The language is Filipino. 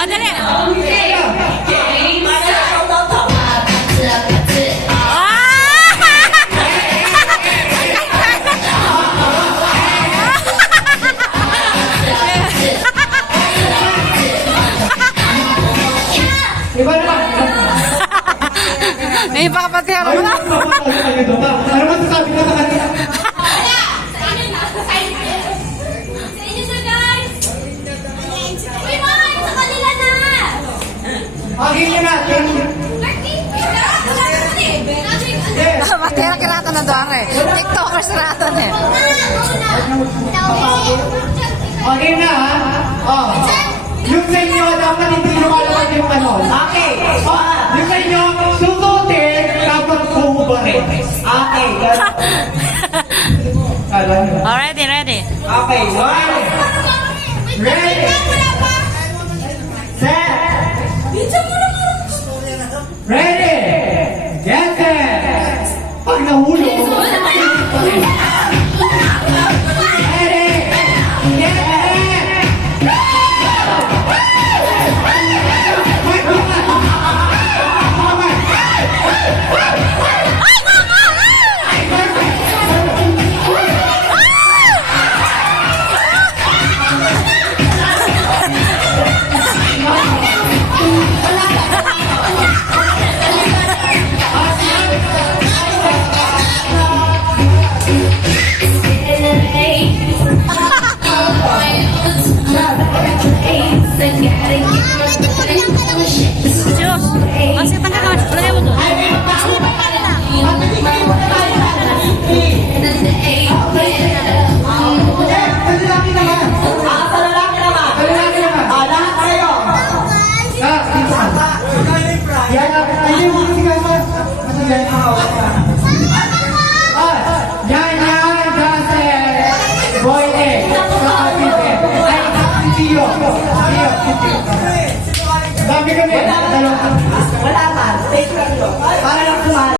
Ah, dali. Iba na. May pakapatihan mo na. Ano masasabi ka sa kanila? Agin niya na. Matira kirata na doare. TikTokers rata na eh. Agin na ha. Oh. Yung sa inyo, dapat hindi nyo kalawag yung ano. Okay. Oh, yung sa inyo, susutin kapag buhubarin. Okay. Already, ready. Okay, one. Ready. Set. Ready. Get set. Pag nahulog, ready. Get set. Masih tanggal kan? Lagay mo doon. Sabi kami, wala pa. Para lang